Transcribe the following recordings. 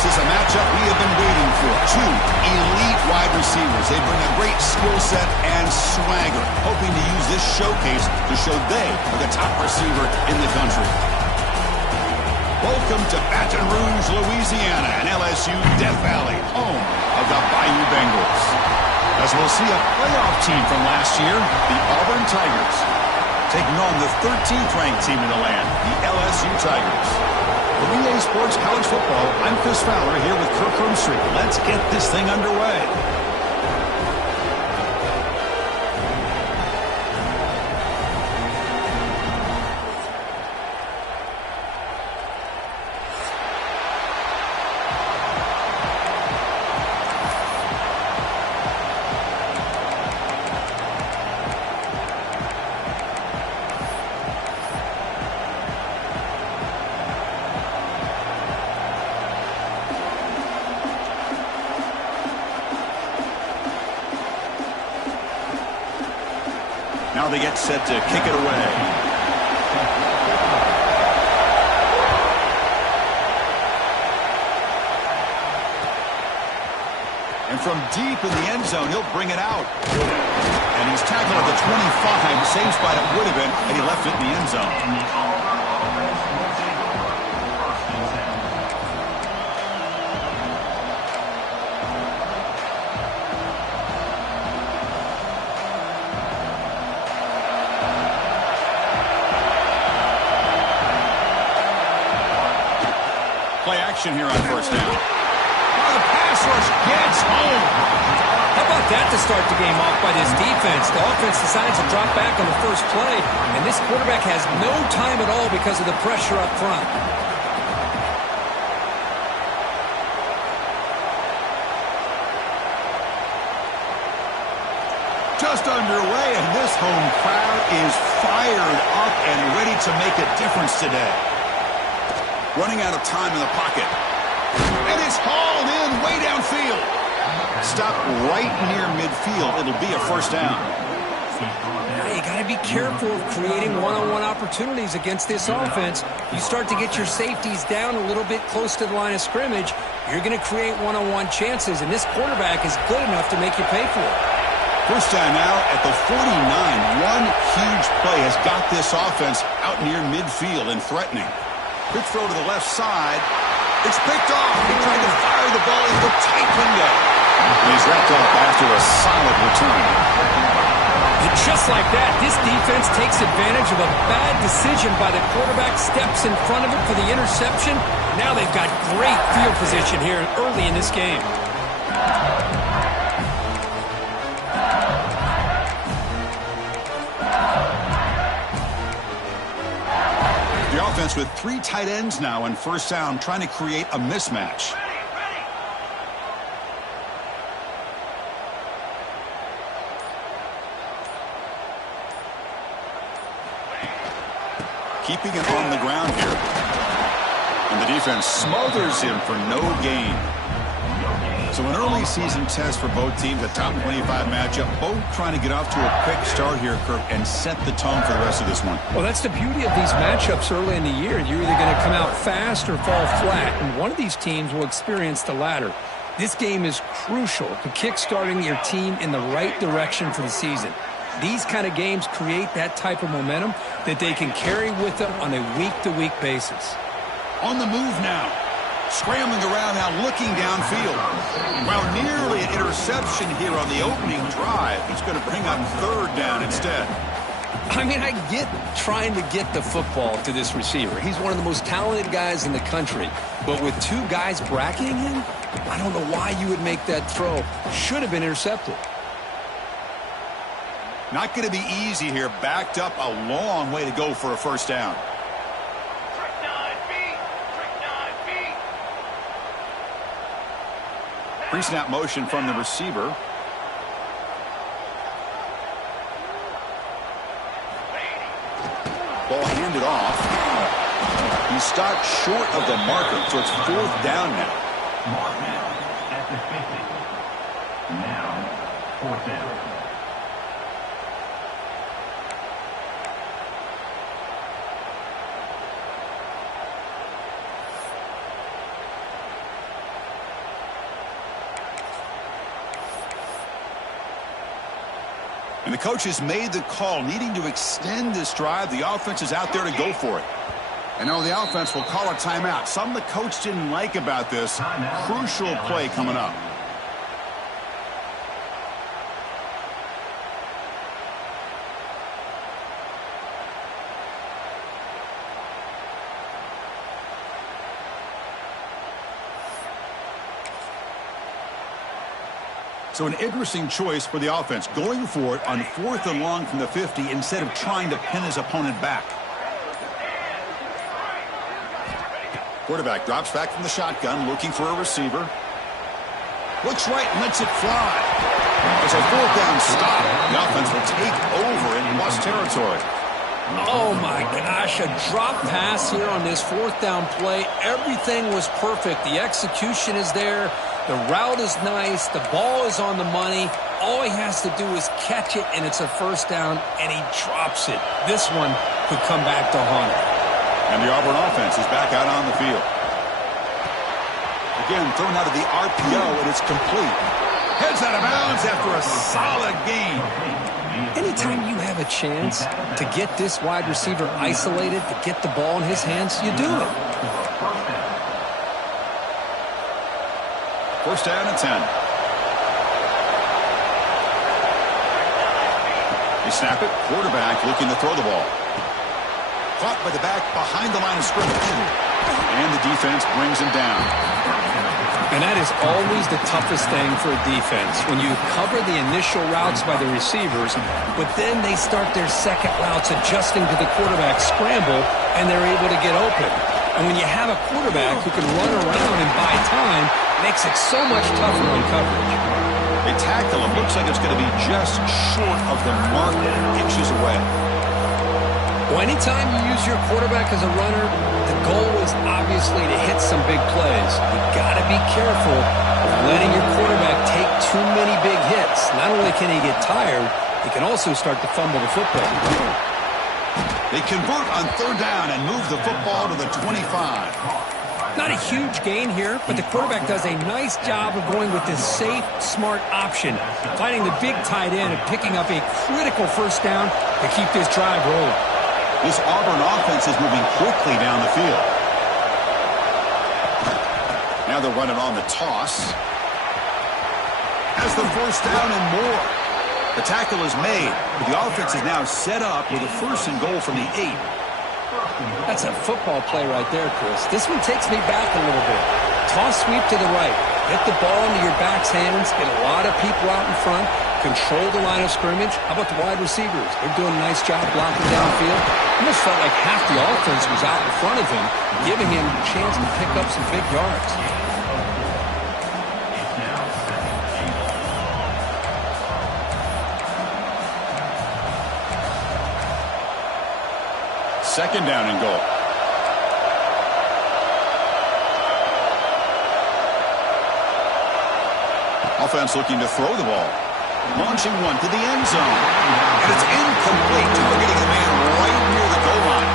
This is a matchup we have been waiting for. Two elite wide receivers. They bring a great skill set and swagger, hoping to use this showcase to show they are the top receiver in the country. Welcome to Baton Rouge, Louisiana, and LSU Death Valley, home of the Bayou Bengals. As we'll see a playoff team from last year, the Auburn Tigers, taking on the 13th ranked team in the land, the LSU Tigers. For EA Sports College Football, I'm Chris Fowler here with Kirk Herbstreit. Let's get this thing underway. Now they get set to kick it away. And from deep in the end zone, he'll bring it out. And he's tackled at the 25, same spot it would have been, and he left it in the end zone. Play action here on first down. Oh, the pass rush gets home. How about that to start the game off by this defense? The offense decides to drop back on the first play, and this quarterback has no time at all because of the pressure up front. Just underway, and this home crowd is fired up and ready to make a difference today. Running out of time in the pocket. And it's hauled in way downfield. Stop right near midfield. It'll be a first down. Hey, you got to be careful of creating one-on-one opportunities against this offense. You start to get your safeties down a little bit close to the line of scrimmage, you're going to create one-on-one chances, and this quarterback is good enough to make you pay for it. First down now at the 49. One huge play has got this offense out near midfield and threatening. Quick throw to the left side. It's picked off. He tried to fire the ball into a tight window. And he's wrapped up after a solid return. And just like that, this defense takes advantage of a bad decision by the quarterback, steps in front of it for the interception. Now they've got great field position here early in this game. Offense with three tight ends now in first down, trying to create a mismatch. Keeping it on the ground here. And the defense smothers him for no gain. So an early season test for both teams, a top 25 matchup, both trying to get off to a quick start here, Kirk, and set the tone for the rest of this one. Well, that's the beauty of these matchups early in the year. You're either going to come out fast or fall flat, and one of these teams will experience the latter. This game is crucial to kick-starting your team in the right direction for the season. These kind of games create that type of momentum that they can carry with them on a week-to-week basis. On the move now. Scrambling around now, looking downfield. Well, nearly an interception here on the opening drive. He's going to bring up third down instead. I mean, I get trying to get the football to this receiver. He's one of the most talented guys in the country. But with two guys bracketing him, I don't know why you would make that throw. Should have been intercepted. Not going to be easy here. Backed up a long way to go for a first down. Pre-snap motion from the receiver. Ball handed off. He's stopped short of the marker, so it's fourth down now. At the 50. Now, fourth down. And the coach has made the call, needing to extend this drive. The offense is out there to go for it. And now the offense will call a timeout. Something the coach didn't like about this. Crucial play coming up. So an interesting choice for the offense, going for it on 4th and long from the 50 instead of trying to pin his opponent back. Quarterback drops back from the shotgun, looking for a receiver. Looks right and lets it fly. It's a 4th down stop. The offense will take over in plus territory. Oh, my gosh, a drop pass here on this 4th down play. Everything was perfect. The execution is there. The route is nice. The ball is on the money. All he has to do is catch it, and it's a 1st down, and he drops it. This one could come back to haunt him. And the Auburn offense is back out on the field. Again, thrown out of the RPO, and it's complete. Heads out of bounds after a solid gain. Anytime you have a chance to get this wide receiver isolated, to get the ball in his hands, you do it. 1st down and 10. They snap it. Quarterback looking to throw the ball. Caught by the back behind the line of scrimmage. And the defense brings him down. And that is always the toughest thing for a defense, when you cover the initial routes by the receivers, but then they start their second routes adjusting to the quarterback scramble, and they're able to get open. And when you have a quarterback who can run around and buy time, it makes it so much tougher on coverage. They tackle him. Looks like it's going to be just short of the mark, inches away. Well, anytime you use your quarterback as a runner, the goal is obviously to hit some big plays. You've got to be careful of letting your quarterback take too many big hits. Not only can he get tired, he can also start to fumble the football. They convert on 3rd down and move the football to the 25. Not a huge gain here, but the quarterback does a nice job of going with this safe, smart option, finding the big tight end and picking up a critical 1st down to keep this drive rolling. This Auburn offense is moving quickly down the field. Now they're running on the toss. Has the 1st down and more. The tackle is made, but the offense is now set up with a 1st and goal from the 8. That's a football play right there, Chris. This one takes me back a little bit. Toss sweep to the right. Get the ball into your back's hands. Get a lot of people out in front. Control the line of scrimmage. How about the wide receivers? They're doing a nice job blocking downfield. Almost felt like half the offense was out in front of him, giving him a chance to pick up some big yards. Second down and goal. Offense looking to throw the ball. Launching one to the end zone. And it's incomplete. Targeting the man right near the goal line.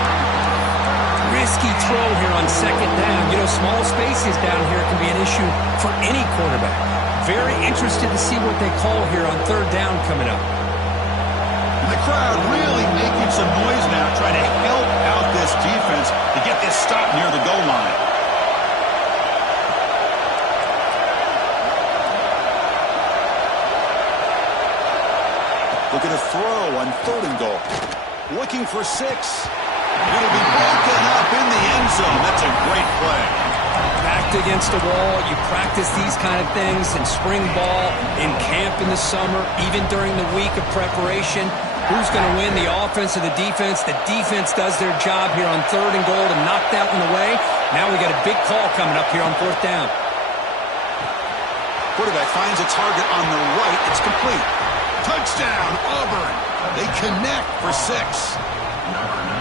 Risky throw here on 2nd down. You know, small spaces down here can be an issue for any quarterback. Very interested to see what they call here on 3rd down coming up. And the crowd really making some noise now, trying to help out this defense to get this stop near the goal line. Look at a throw on 3rd and goal. Looking for 6. It'll be broken up in the end zone. That's a great play. Backed against the wall. You practice these kind of things in spring ball, in camp in the summer, even during the week of preparation. Who's going to win, the offense or the defense? The defense does their job here on 3rd and goal to knock that one away. Now we got a big call coming up here on 4th down. Quarterback finds a target on the right. It's complete. Touchdown, Auburn. They connect for 6.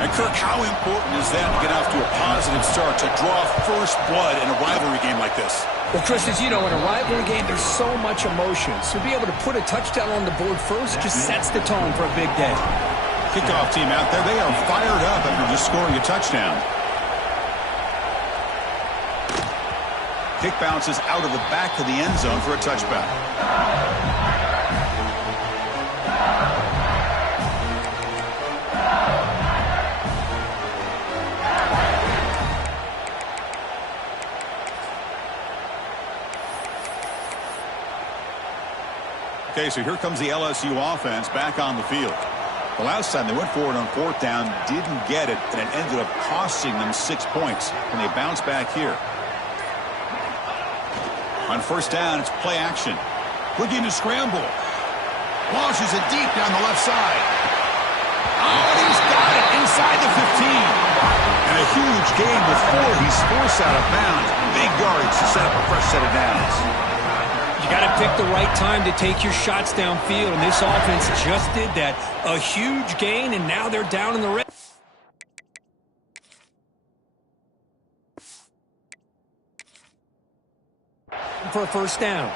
And, Kirk, how important is that to get off to a positive start, to draw first blood in a rivalry game like this? Well, Chris, as you know, in a rivalry game, there's so much emotion. So to be able to put a touchdown on the board first just sets the tone for a big day. Kickoff team out there, they are fired up after just scoring a touchdown. Kick bounces out of the back of the end zone for a touchback. Okay, so here comes the LSU offense back on the field. The last time they went forward on fourth down, didn't get it, and it ended up costing them 6 points. And they bounce back here. On first down, it's play action. Looking to scramble. Launches it deep down the left side. Oh, and he's got it inside the 15. And a huge gain before he's forced out of bounds. Big yardage to set up a fresh set of downs. You got to pick the right time to take your shots downfield, and this offense just did that. A huge gain, and now they're down in the red. For a first down.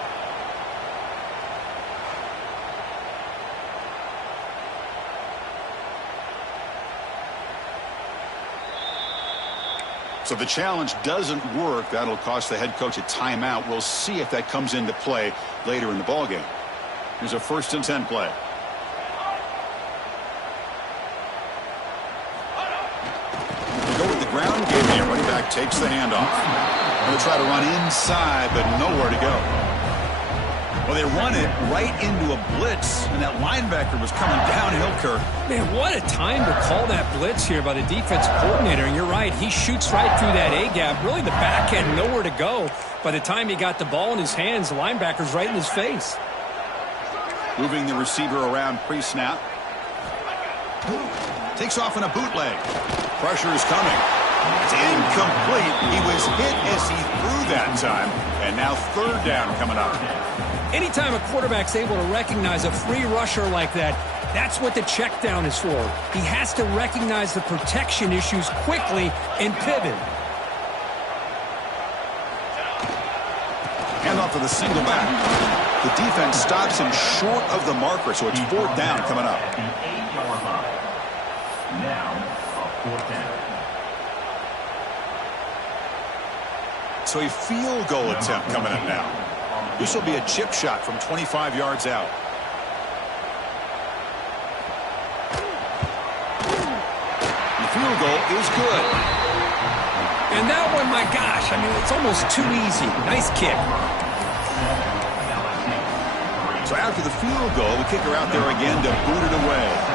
So the challenge doesn't work. That'll cost the head coach a timeout. We'll see if that comes into play later in the ballgame. Here's a 1st and 10 play. They go with the ground game here. Running back takes the handoff. Going to try to run inside, but nowhere to go. Well, they run it right into a blitz, and that linebacker was coming downhill, Kirk. Man, what a time to call that blitz here by the defensive coordinator. And you're right, he shoots right through that A-gap. Really, the back had nowhere to go. By the time he got the ball in his hands, the linebacker's right in his face. Moving the receiver around pre-snap. Takes off in a bootleg. Pressure is coming. It's incomplete. He was hit as he threw that time. And now 3rd down coming up. Anytime a quarterback's able to recognize a free rusher like that, that's what the check down is for. He has to recognize the protection issues quickly and pivot. Hand off to the single back. The defense stops him short of the marker, so it's 4th down coming up. Now, a 4th down. So a field goal attempt coming up now. This will be a chip shot from 25 yards out. The field goal is good. And that one, my gosh, I mean, it's almost too easy. Nice kick. So after the field goal, the kicker out there again to boot it away.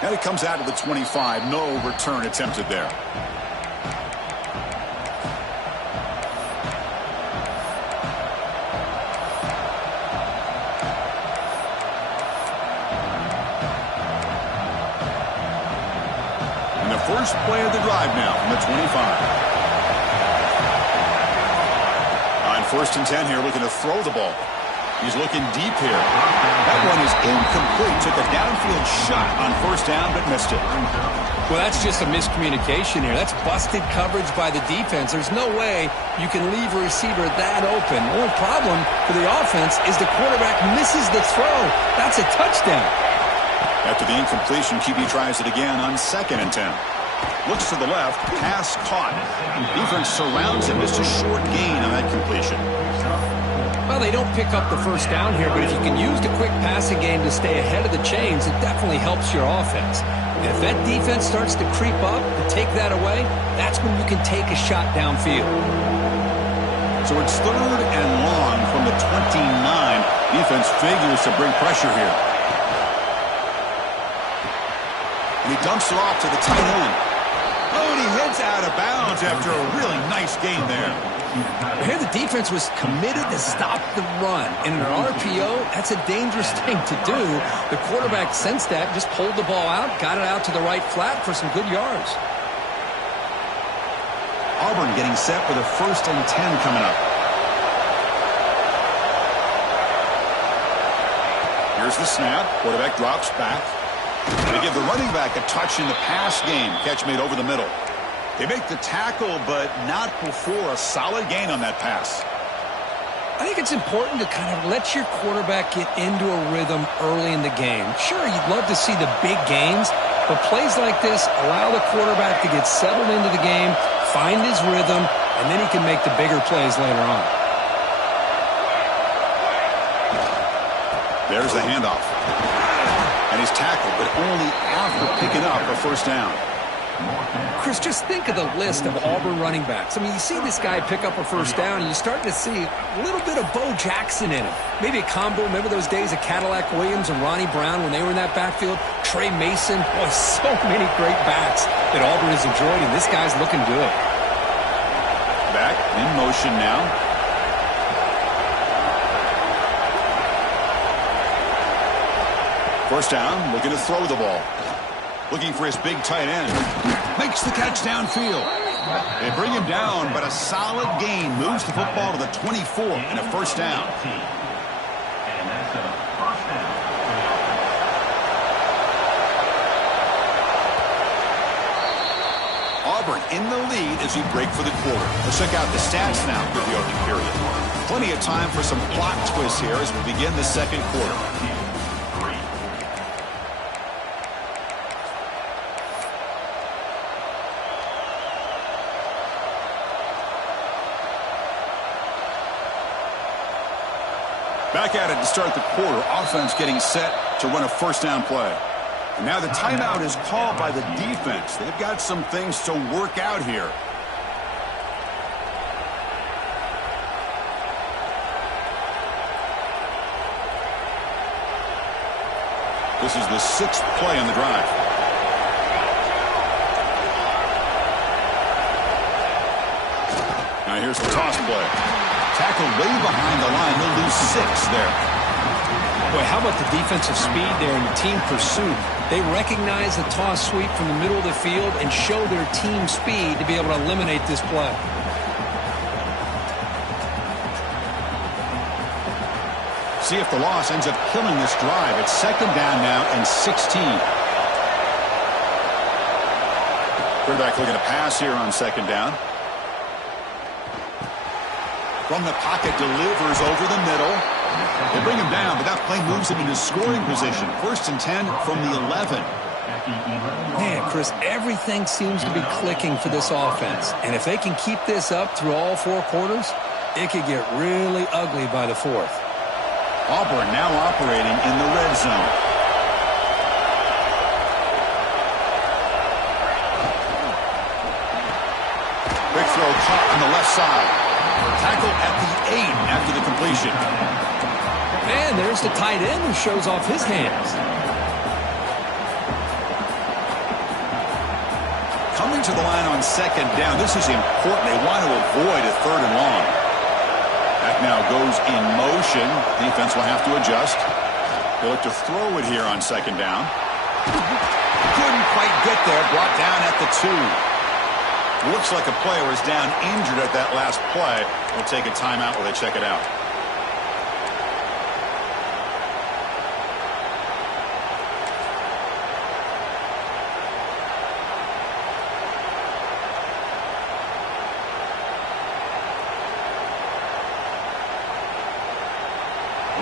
And it comes out of the 25. No return attempted there. And the first play of the drive now from the 25. On 1st and 10 here, looking to throw the ball. He's looking deep here. That one is incomplete. Took a downfield shot on 1st down, but missed it. Well, that's just a miscommunication here. That's busted coverage by the defense. There's no way you can leave a receiver that open. The only problem for the offense is the quarterback misses the throw. That's a touchdown. After the incompletion, QB tries it again on 2nd and 10. Looks to the left, pass caught. Defense surrounds him. Just a short gain on that completion. Well, they don't pick up the first down here, but if you can use the quick passing game to stay ahead of the chains, it definitely helps your offense. And if that defense starts to creep up and take that away, that's when you can take a shot downfield. So it's 3rd and long from the 29. Defense figures to bring pressure here. And he dumps it off to the tight end. Oh, and he heads out of bounds after a really nice gain there. Here the defense was committed to stop the run. In an RPO, that's a dangerous thing to do. The quarterback sensed that, just pulled the ball out, got it out to the right flat for some good yards. Auburn getting set with a 1st and 10 coming up. Here's the snap. Quarterback drops back. They give the running back a touch in the pass game. Catch made over the middle. They make the tackle, but not before a solid gain on that pass. I think it's important to kind of let your quarterback get into a rhythm early in the game. Sure, you'd love to see the big gains, but plays like this allow the quarterback to get settled into the game, find his rhythm, and then he can make the bigger plays later on. There's the handoff. And he's tackled, but only after picking up a 1st down. Chris, just think of the list of Auburn running backs. I mean, you see this guy pick up a first down, and you're starting to see a little bit of Bo Jackson in him. Maybe a combo. Remember those days of Cadillac Williams and Ronnie Brown when they were in that backfield? Trey Mason. Boy, so many great backs that Auburn has enjoyed, and this guy's looking good. Back in motion now. First down, looking to throw the ball. Looking for his big tight end. Makes the catch downfield. They bring him down, but a solid gain moves the football to the 24 and a first down. And that's a first down. Auburn in the lead as we break for the quarter. Let's check out the stats now for the opening period. Plenty of time for some plot twists here as we begin the second quarter. Back at it to start the quarter. Offense getting set to run a first down play. And now the timeout is called by the defense. They've got some things to work out here. This is the 6th play on the drive. Now here's the toss play. Tackled way behind the line. He'll lose 6 there. Boy, how about the defensive speed there and the team pursuit? They recognize the toss sweep from the middle of the field and show their team speed to be able to eliminate this play. See if the loss ends up killing this drive. It's second down now and 16. Quarterback looking to pass here on second down. From the pocket, delivers over the middle. They bring him down, but that play moves him into scoring position. First and 10 from the 11. Man, Chris, everything seems to be clicking for this offense. And if they can keep this up through all 4 quarters, it could get really ugly by the 4th. Auburn now operating in the red zone. Big throw caught on the left side. Tackle at the 8 after the completion. And there's the tight end who shows off his hands. Coming to the line on second down. This is important. They want to avoid a 3rd and long. Back now goes in motion. Defense will have to adjust. They'll look to throw it here on second down. Couldn't quite get there. Brought down at the 2. Looks like a player was down injured at that last play. We'll take a timeout while they check it out.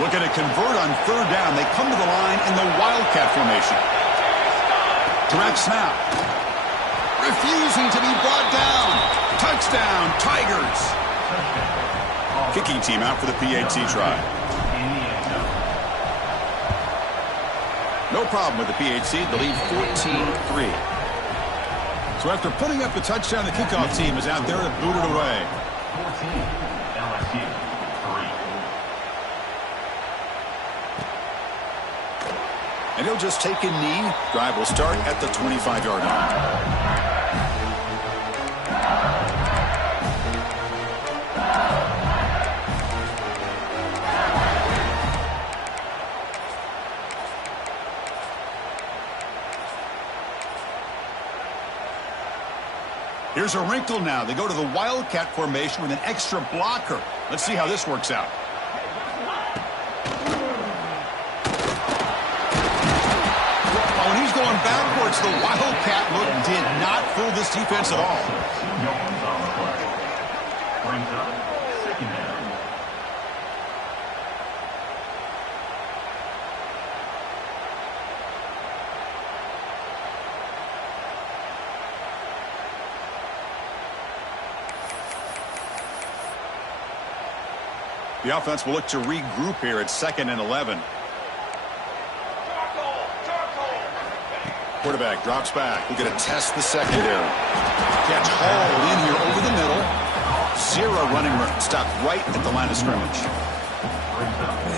Looking to convert on 3rd down. They come to the line in the Wildcat formation. Direct snap. Refusing to be brought down. Touchdown, Tigers. Kicking team out for the PAT try. No problem with the PAT. The lead 14-3. So after putting up the touchdown, the kickoff team is out there to boot it away. 14, LSU, 3. And he'll just take a knee. Drive will start at the 25-yard line. Here's a wrinkle now. They go to the Wildcat formation with an extra blocker. Let's see how this works out. Oh, and he's going backwards. The Wildcat look did not fool this defense at all. Brings up second down. The offense will look to regroup here at 2nd and 11. Quarterback drops back. We're going to test the secondary. Catch hauled in here over the middle. Zero running room. Stopped right at the line of scrimmage.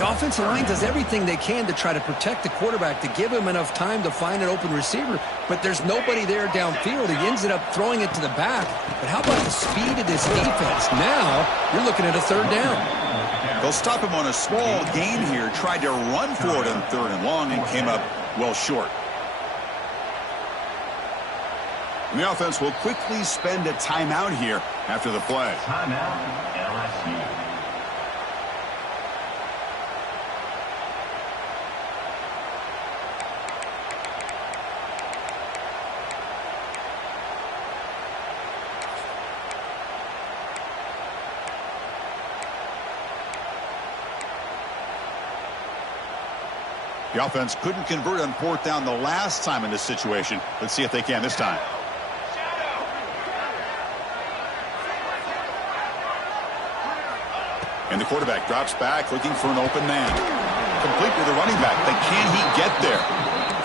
The offensive line does everything they can to try to protect the quarterback, to give him enough time to find an open receiver, but there's nobody there downfield. He ends up throwing it to the back. But how about the speed of this defense? Now you're looking at a third down. They'll stop him on a small gain here. Tried to run for it on third and long and came up well short. And the offense will quickly spend a timeout here after the play. Timeout, LSU. The offense couldn't convert on fourth down the last time in this situation. Let's see if they can this time. And the quarterback drops back looking for an open man. Complete with the running back, but can he get there?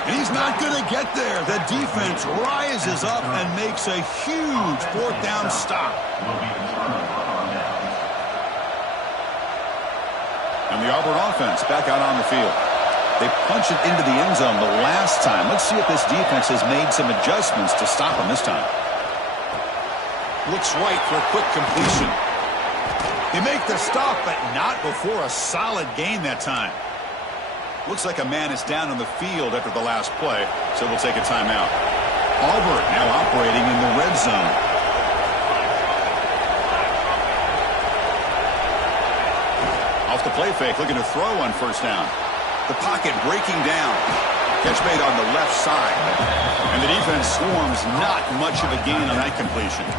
And he's not going to get there. The defense rises up and makes a huge fourth down stop. And the Auburn offense back out on the field. They punch it into the end zone the last time. Let's see if this defense has made some adjustments to stop him this time. Looks right for a quick completion. They make the stop, but not before a solid gain that time. Looks like a man is down on the field after the last play, so we'll take a timeout. Auburn now operating in the red zone. Off the play fake, looking to throw on first down. The pocket breaking down. Catch made on the left side. And the defense swarms not much of a gain on that completion.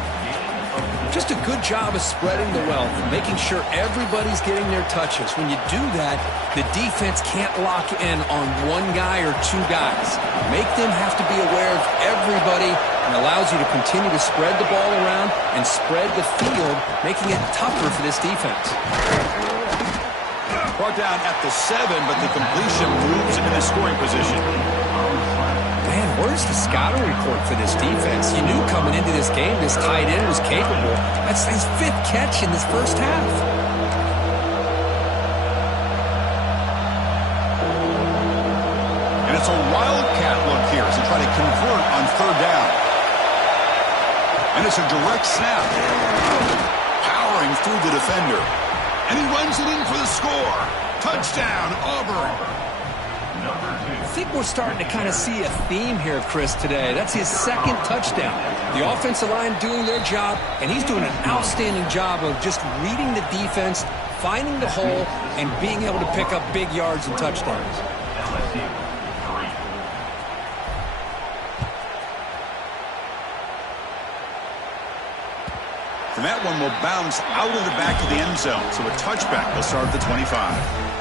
Just a good job of spreading the wealth, making sure everybody's getting their touches. When you do that, the defense can't lock in on one guy or two guys. Make them have to be aware of everybody, and allows you to continue to spread the ball around and spread the field, making it tougher for this defense. Brought down at the 7, but the completion moves him in a scoring position. Man, where's the scouting report for this defense? You knew coming into this game this tight end was capable. That's his 5th catch in this first half. And it's a wildcat look here as they try to convert on third down. And it's a direct snap. Powering through the defender. And he runs it in for the score. Touchdown, Auburn. I think we're starting to kind of see a theme here, Chris, today. That's his 2nd touchdown. The offensive line doing their job, and he's doing an outstanding job of just reading the defense, finding the hole, and being able to pick up big yards and touchdowns. And that one will bounce out of the back of the end zone. So a touchback will start at the 25.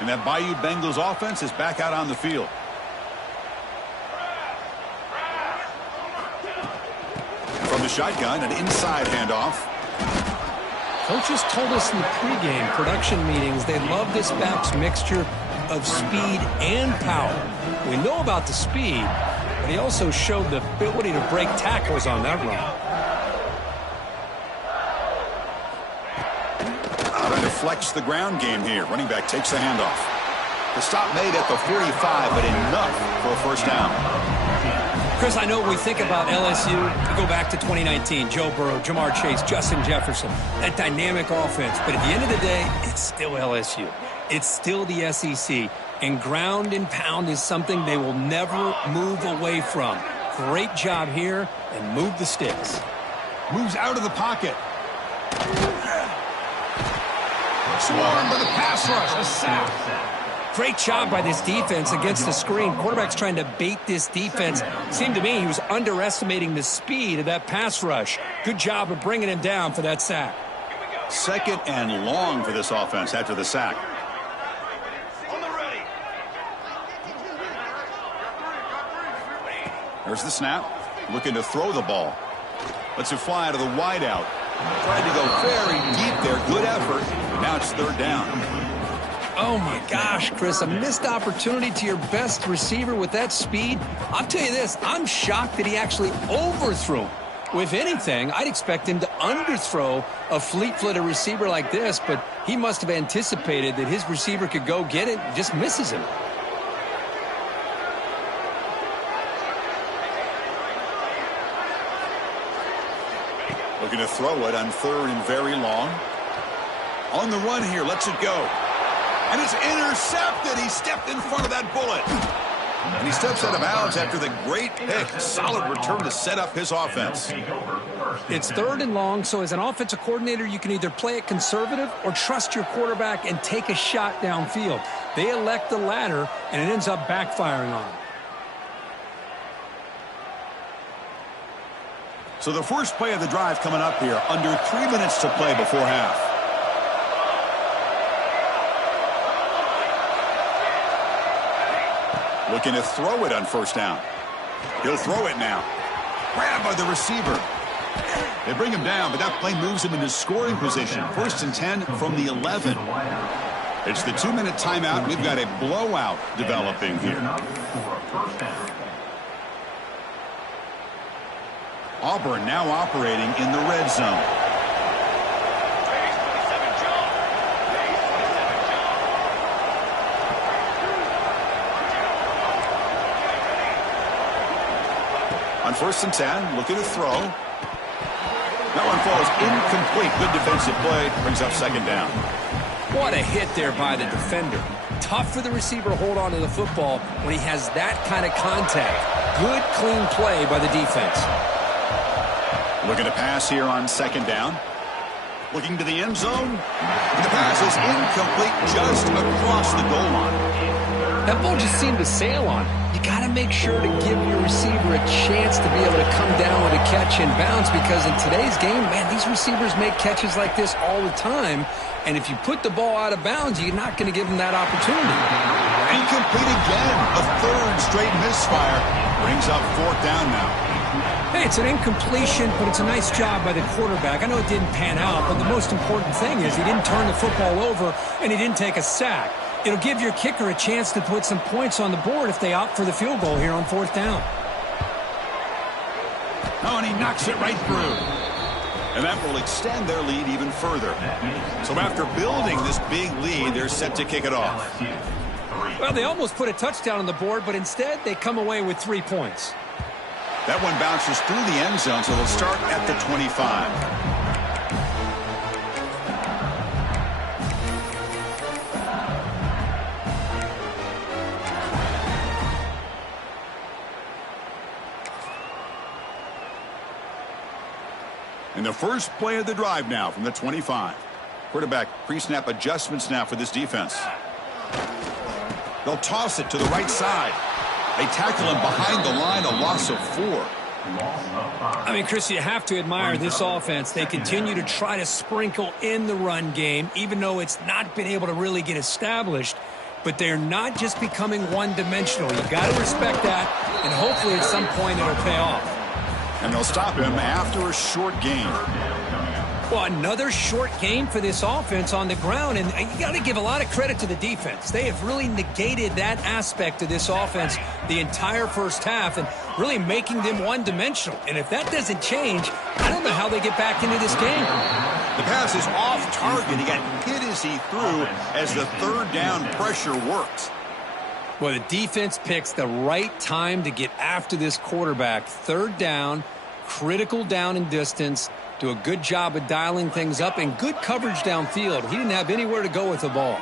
And that Bayou Bengals offense is back out on the field. From the shotgun, an inside handoff. Coaches told us in the pregame production meetings they love this back's mixture of speed and power. We know about the speed, but he also showed the ability to break tackles on that run. Trying to flex the ground game here. Running back takes the handoff. The stop made at the 45, but enough for a first down. Chris, I know when we think about LSU, we go back to 2019, Joe Burrow, Jamar Chase, Justin Jefferson, that dynamic offense. But at the end of the day, it's still LSU. It's still the SEC. And ground and pound is something they will never move away from. Great job here, and move the sticks. Moves out of the pocket. Swarmed by the pass rush. A sack. Great job by this defense against the screen. Quarterback's trying to bait this defense. Seemed to me he was underestimating the speed of that pass rush. Good job of bringing him down for that sack. 2nd and long for this offense after the sack. There's the snap. Looking to throw the ball. Lets it fly to the wideout. Tried to go very deep there. Good effort. Now it's third down. Oh, my gosh, Chris, a missed opportunity to your best receiver with that speed. I'll tell you this, I'm shocked that he actually overthrew him. If anything, I'd expect him to underthrow a fleet-footed receiver like this, but he must have anticipated that his receiver could go get it and just misses him. Looking to throw it on third and very long. On the run here, lets it go. And it's intercepted. He stepped in front of that bullet. And he steps out of bounds after the great pick. Solid return to set up his offense. It's third and long, so as an offensive coordinator, you can either play it conservative or trust your quarterback and take a shot downfield. They elect the latter, and it ends up backfiring on them. So the first play of the drive coming up here. Under 3 minutes to play before half. Looking to throw it on first down. He'll throw it now. Grabbed by the receiver. They bring him down, but that play moves him into scoring position. First and 10 from the 11. It's the 2-minute timeout. We've got a blowout developing here. Auburn now operating in the red zone. On first and 10, looking to throw. That one falls incomplete. Good defensive play. Brings up second down. What a hit there by the defender. Tough for the receiver to hold on to the football when he has that kind of contact. Good, clean play by the defense. Looking to pass here on second down. Looking to the end zone. And the pass is incomplete just across the goal line. That ball just seemed to sail on. You got to make sure to give your receiver a chance to be able to come down with a catch and bounce, because in today's game, man, these receivers make catches like this all the time. And if you put the ball out of bounds, you're not going to give them that opportunity. Incomplete again. A third straight misfire. Brings up fourth down now. Hey, it's an incompletion, but it's a nice job by the quarterback. I know it didn't pan out, but the most important thing is he didn't turn the football over and he didn't take a sack. It'll give your kicker a chance to put some points on the board if they opt for the field goal here on fourth down. Oh, and he knocks it right through. And that will extend their lead even further. So after building this big lead, they're set to kick it off. Well, they almost put a touchdown on the board, but instead they come away with 3 points. That one bounces through the end zone, so they'll start at the 25. And the first play of the drive now from the 25. Quarterback pre-snap adjustments now for this defense. They'll toss it to the right side. They tackle him behind the line, a loss of 4. I mean, Chris, you have to admire this offense. They continue to try to sprinkle in the run game, even though it's not been able to really get established. But they're not just becoming one-dimensional. You got to respect that, and hopefully at some point it'll pay off. And they'll stop him after a short gain. Well, another short game for this offense on the ground, and you got to give a lot of credit to the defense. They have really negated that aspect of this offense the entire first half and really making them one-dimensional. And if that doesn't change, I don't know how they get back into this game. The pass is off target. He got hit as he threw as the third down pressure works. Well, the defense picks the right time to get after this quarterback. Third down, critical down and distance. Do a good job of dialing things up and good coverage downfield. He didn't have anywhere to go with the ball.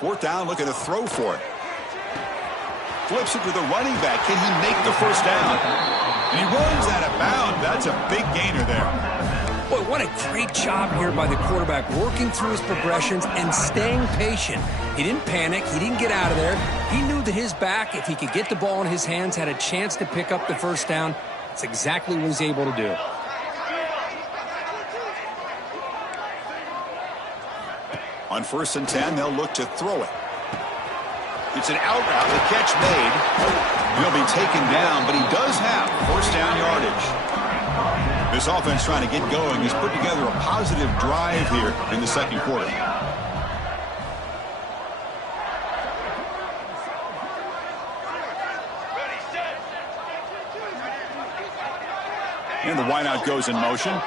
Fourth down, looking to throw for it. Flips it to the running back. Can he make the first down? And he runs out of bounds. That's a big gainer there. Boy, what a great job here by the quarterback, working through his progressions and staying patient. He didn't panic. He didn't get out of there. He knew that his back, if he could get the ball in his hands, had a chance to pick up the first down. That's exactly what he's able to do. On 1st and 10, they'll look to throw it. It's an out route. The catch made. He'll be taken down, but he does have 1st down yardage. This offense trying to get going has put together a positive drive here in the second quarter. And the wideout goes in motion.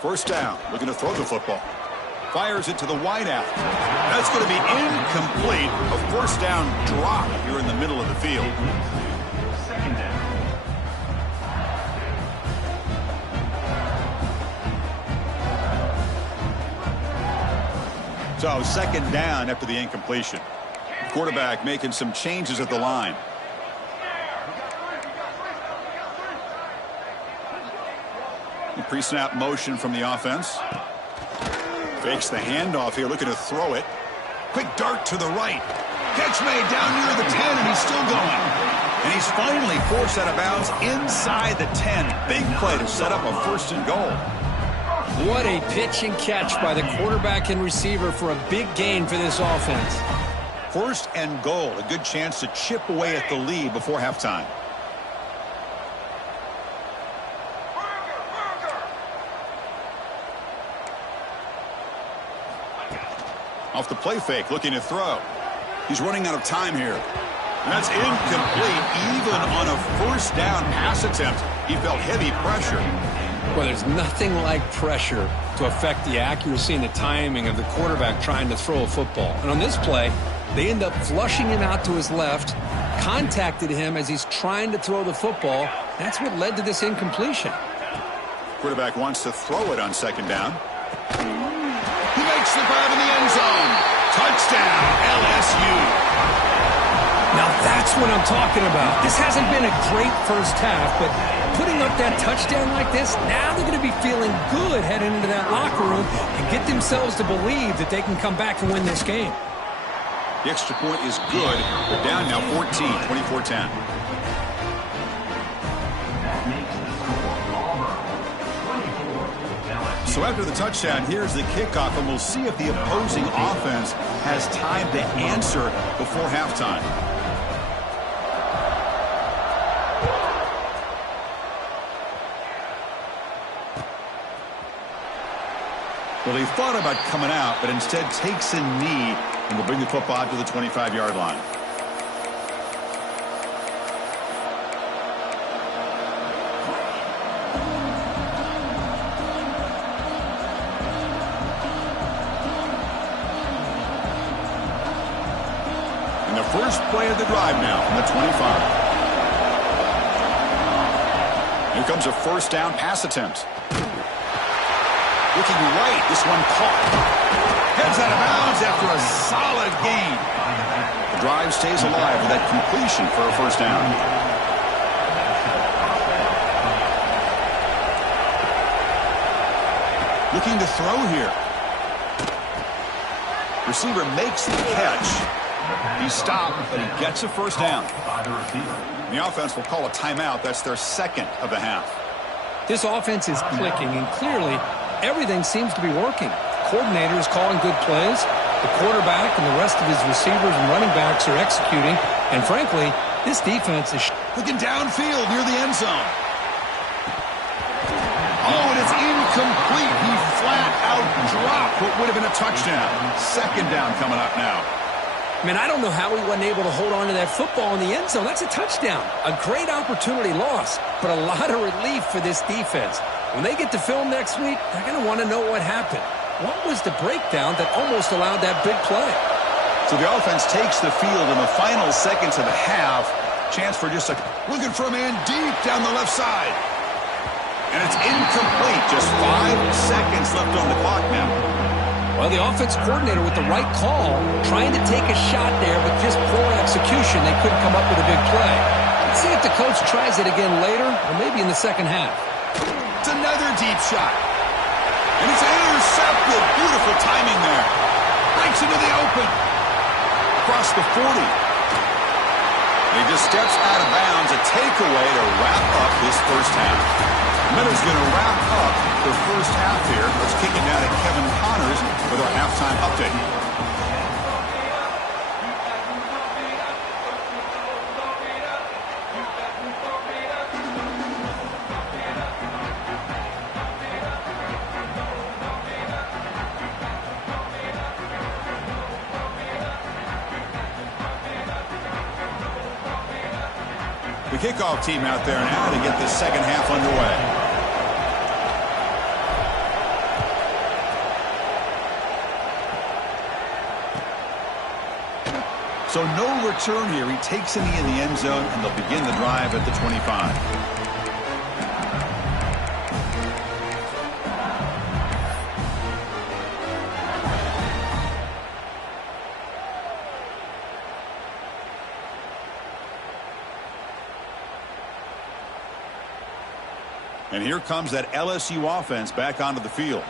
First down, looking to throw the football. Fires it to the wideout. That's going to be incomplete. A 1st down drop here in the middle of the field. So 2nd down after the incompletion. Quarterback making some changes at the line. Pre-snap motion from the offense. Fakes the handoff here, looking to throw it. Quick dart to the right. Catch made down near the 10, and he's still going. And he's finally forced out of bounds inside the 10. Big play to set up a 1st and goal. What a pitch and catch by the quarterback and receiver for a big gain for this offense. 1st and goal, a good chance to chip away at the lead before halftime. Off the play fake, looking to throw. He's running out of time here. That's incomplete. Even on a 1st down pass attempt, he felt heavy pressure. Well, there's nothing like pressure to affect the accuracy and the timing of the quarterback trying to throw a football. And on this play, they end up flushing him out to his left, contacted him as he's trying to throw the football. That's what led to this incompletion. Quarterback wants to throw it on 2nd down. He makes the grab in the end zone. Touchdown, LSU. Now that's what I'm talking about. This hasn't been a great first half, but putting up that touchdown like this, now they're going to be feeling good heading into that locker room and get themselves to believe that they can come back and win this game. The extra point is good. They're down now 14, 24-10. So after the touchdown, here's the kickoff, and we'll see if the opposing offense has time to answer before halftime. Well, he thought about coming out, but instead takes a knee and will bring the football to the 25-yard line. And the first play of the drive now from the 25. Here comes a 1st down pass attempt. Looking right, this one caught. Heads out of bounds after a solid gain. The drive stays alive with that completion for a 1st down. Looking to throw here. Receiver makes the catch. He stopped, but he gets a 1st down. The offense will call a timeout. That's their 2nd of the half. This offense is clicking, and clearly everything seems to be working. Coordinator is calling good plays. The quarterback and the rest of his receivers and running backs are executing. And frankly, this defense is looking downfield near the end zone. Oh, and it's incomplete. He flat out dropped what would have been a touchdown. 2nd down coming up now. Man, I don't know how he wasn't able to hold on to that football in the end zone. That's a touchdown. A great opportunity lost, but a lot of relief for this defense. When they get to film next week, they're going to want to know what happened. What was the breakdown that almost allowed that big play? So the offense takes the field in the final seconds of the half. Chance for just looking for a man deep down the left side. And it's incomplete. Just 5 seconds left on the clock now. Well, the offense coordinator with the right call, trying to take a shot there, but just poor execution. They couldn't come up with a big play. Let's see if the coach tries it again later, or maybe in the second half. It's another deep shot. And it's intercepted. Beautiful timing there. Breaks into the open. Across the 40. He just steps out of bounds. A takeaway to wrap up this first half. Miller's going to wrap up the first half here. Let's kick it now to Kevin Connors with our halftime update. The kickoff team out there now to get the second half underway. So no return here. He takes a knee in the end zone, and they'll begin the drive at the 25. And here comes that LSU offense back onto the field.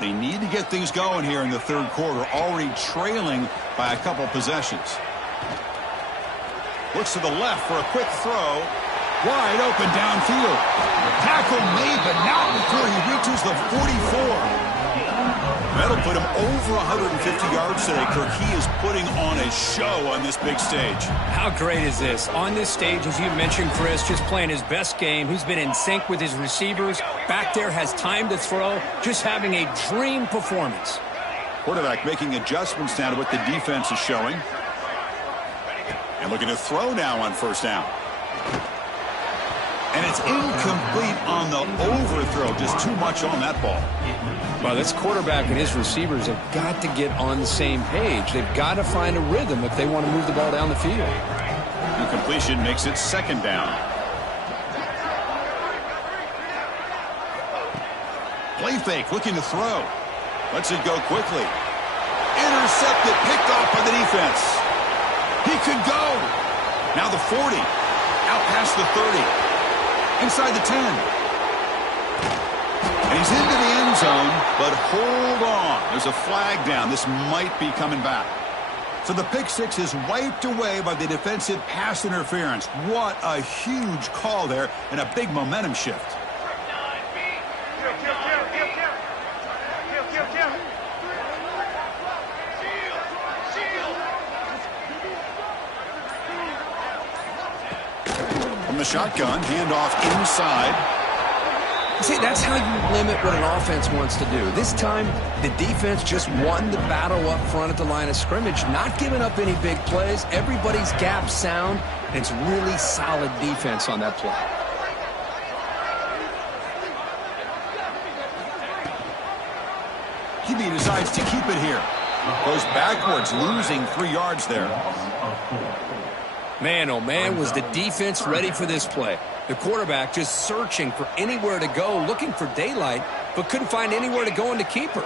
They need to get things going here in the third quarter, already trailing by a couple possessions. Looks to the left for a quick throw. Wide open downfield. Tackle made, but not before he reaches the 44. That'll put him over 150 yards today, Kirk. He is putting on a show on this big stage. How great is this? On this stage, as you mentioned, Chris, just playing his best game. He's been in sync with his receivers. Back there, has time to throw. Just having a dream performance. Quarterback making adjustments now to what the defense is showing. And looking to throw now on first down. And it's incomplete on the overthrow. Just too much on that ball. Well, this quarterback and his receivers have got to get on the same page. They've got to find a rhythm if they want to move the ball down the field. Incompletion makes it second down. Play fake, looking to throw. Lets it go quickly. Intercepted, picked off by the defense. He could go. Now the 40. Out past the 30. Inside the 10. And he's into the end zone, but hold on. There's a flag down. This might be coming back. So the pick six is wiped away by the defensive pass interference. What a huge call there and a big momentum shift. From the shotgun, handoff inside. See, that's how you limit what an offense wants to do. This time, the defense just won the battle up front at the line of scrimmage, not giving up any big plays. Everybody's gap sound, and it's really solid defense on that play. He decides to keep it here. Goes backwards, losing 3 yards there. Man, oh man, was the defense ready for this play. The quarterback just searching for anywhere to go, looking for daylight, but couldn't find anywhere to go in the keeper.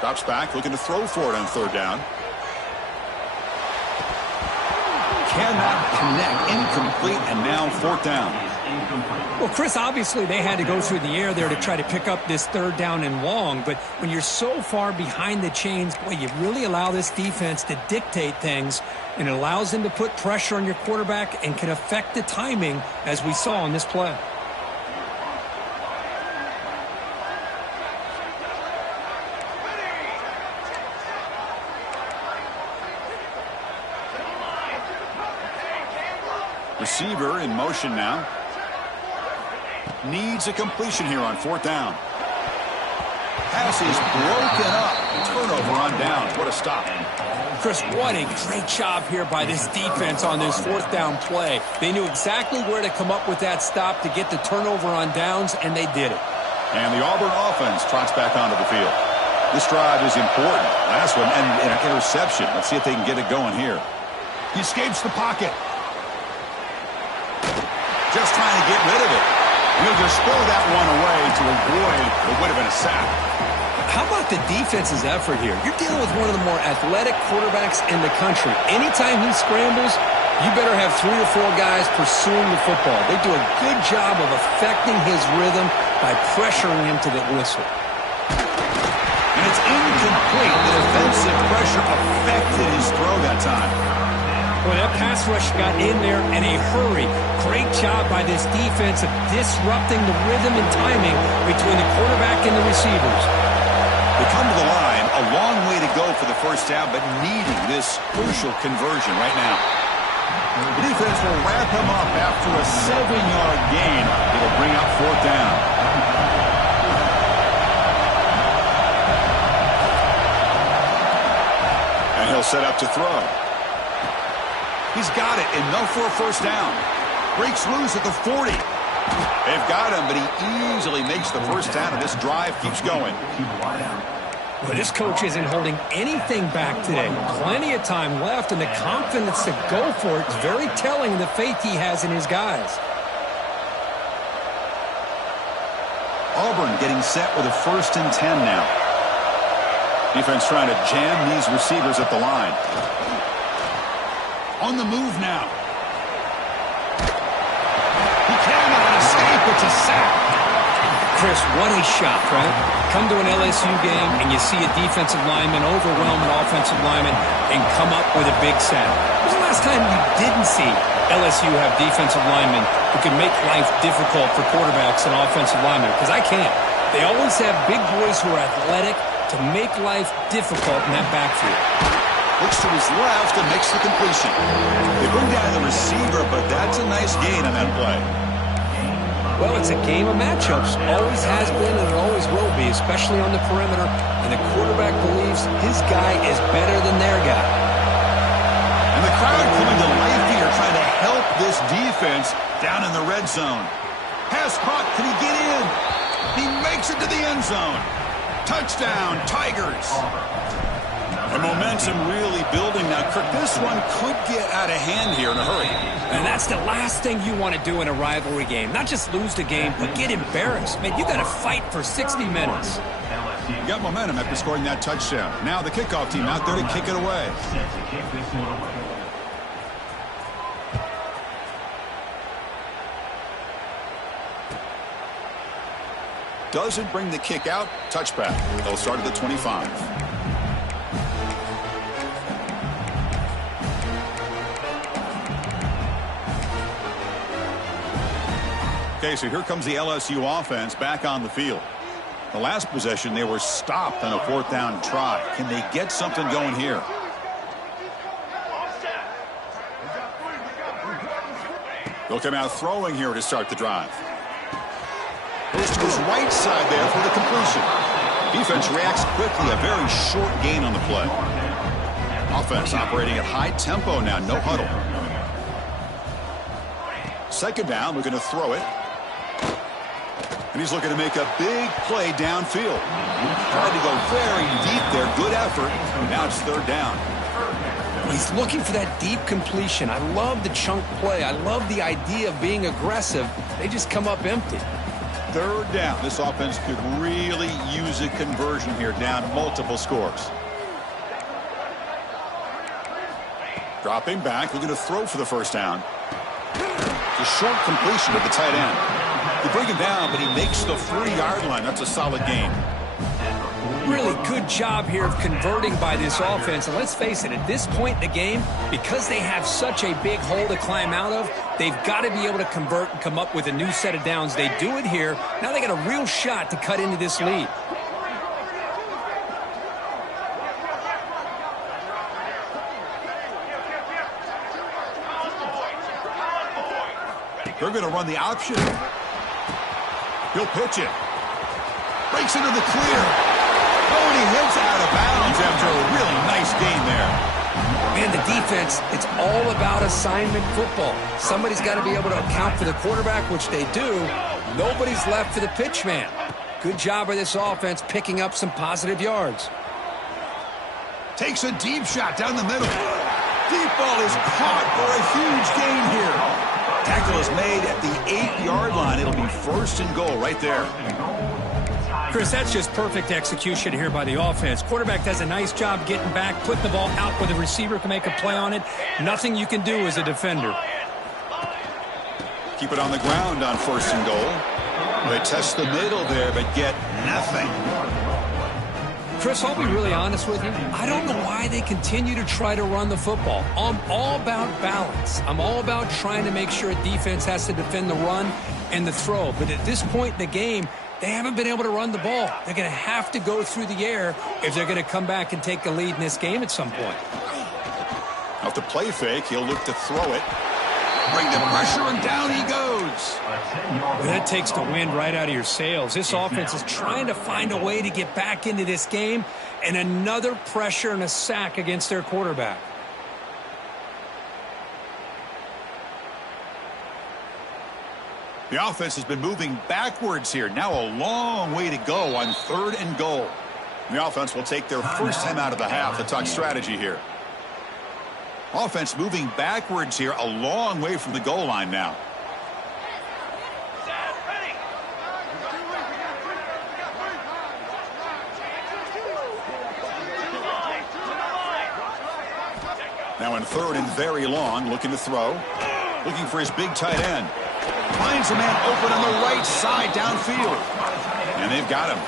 Drops back, looking to throw for it on third down. Cannot connect, incomplete, and now fourth down. Well, Chris, obviously they had to go through the air there to try to pick up this third down and long, but when you're so far behind the chains, boy, you really allow this defense to dictate things, and it allows them to put pressure on your quarterback and can affect the timing, as we saw on this play. Receiver in motion now. Needs a completion here on fourth down. Pass is broken up. Turnover on down. What a stop. Chris, what a great job here by this defense on this fourth down play. They knew exactly where to come up with that stop to get the turnover on downs, and they did it. And the Auburn offense trots back onto the field. This drive is important. Last one, and an interception. Let's see if they can get it going here. He escapes the pocket. Just trying to get rid of it. And he'll just throw that one away to avoid what would have been a sack. How about the defense's effort here? You're dealing with one of the more athletic quarterbacks in the country. Anytime he scrambles, You better have 3 or 4 guys pursuing the football. They do a good job of affecting his rhythm by pressuring him to the whistle. And it's incomplete. The defensive pressure affected his throw that time. Well, that pass rush got in there in a hurry. Great job by this defense of disrupting the rhythm and timing between the quarterback and the receivers. They come to the line, a long way to go for the first down, but needing this crucial conversion right now. The defense will wrap him up after a 7-yard gain. It'll bring up 4th down. And he'll set up to throw. He's got it, enough for a first down. Breaks loose at the 40. They've got him, but he easily makes the first down, and this drive keeps going. Well, this coach isn't holding anything back today. Plenty of time left, and the confidence to go for it is very telling of the faith he has in his guys. Auburn getting set with a 1st and 10 now. Defense trying to jam these receivers at the line. On the move now. He cannot escape. It's a sack. Chris, what a shot, right? Come to an LSU game and you see a defensive lineman overwhelm an offensive lineman and come up with a big sack. When was the last time you didn't see LSU have defensive linemen who can make life difficult for quarterbacks and offensive linemen? Because I can't. They always have big boys who are athletic to make life difficult in that backfield. Looks to his left and makes the completion. They bring down the receiver, but that's a nice gain on that play. Well, it's a game of matchups. Always has been and it always will be, especially on the perimeter. And the quarterback believes his guy is better than their guy. And the crowd coming to life here, trying to help this defense down in the red zone. Pass caught. Can he get in? He makes it to the end zone. Touchdown, Tigers. And momentum really building now. Kirk, this one could get out of hand here in a hurry. And that's the last thing you want to do in a rivalry game. Not just lose the game, but get embarrassed. Man, you got to fight for 60 minutes. You got momentum after scoring that touchdown. Now the kickoff team out there to kick it away. Doesn't bring the kick out. Touchback. They'll start at the 25. Okay, so here comes the LSU offense back on the field. The last possession, they were stopped on a 4th down try. Can they get something going here? They'll come out throwing here to start the drive. Goes to his right side there for the completion. Defense reacts quickly, a very short gain on the play. Offense operating at high tempo now, no huddle. 2nd down, we're going to throw it. And he's looking to make a big play downfield. Tried to go very deep there. Good effort. Now it's 3rd down. He's looking for that deep completion. I love the chunk play. I love the idea of being aggressive. They just come up empty. 3rd down. This offense could really use a conversion here, down multiple scores. Dropping back. They're going to throw for the 1st down. It's a short completion to the tight end. They bring him down, but he makes the 3-yard line. That's a solid gain. Really good job here of converting by this offense. And let's face it, at this point in the game, because they have such a big hole to climb out of, they've got to be able to convert and come up with a new set of downs. They do it here. Now they got a real shot to cut into this lead. They're going to run the option. He'll pitch it. Breaks into the clear. Oh, and he hits out of bounds after a really nice gain there. Man, the defense, it's all about assignment football. Somebody's got to be able to account for the quarterback, which they do. Nobody's left for the pitch man. Good job by this offense picking up some positive yards. Takes a deep shot down the middle. Deep ball is caught for a huge gain here. Tackle is made at the 8-yard line. It'll be first and goal right there. Chris, that's just perfect execution here by the offense. Quarterback does a nice job getting back, putting the ball out where the receiver can make a play on it. Nothing you can do as a defender. Keep it on the ground on first and goal. They test the middle there, but get nothing. Chris, I'll be really honest with you. I don't know why they continue to try to run the football. I'm all about balance. I'm all about trying to make sure a defense has to defend the run and the throw. But at this point in the game, they haven't been able to run the ball. They're going to have to go through the air if they're going to come back and take a lead in this game at some point. Off the play fake, he'll look to throw it. Bring the pressure, and down he goes. Well, that takes the wind right out of your sails. This offense is trying to find a way to get back into this game, and another pressure and a sack against their quarterback. The offense has been moving backwards here. Now a long way to go on third and goal. The offense will take their first time out of the half to talk strategy here. Offense moving backwards here, a long way from the goal line now. Now in third and very long, looking to throw. Looking for his big tight end. Finds a man open on the right side downfield. And they've got him.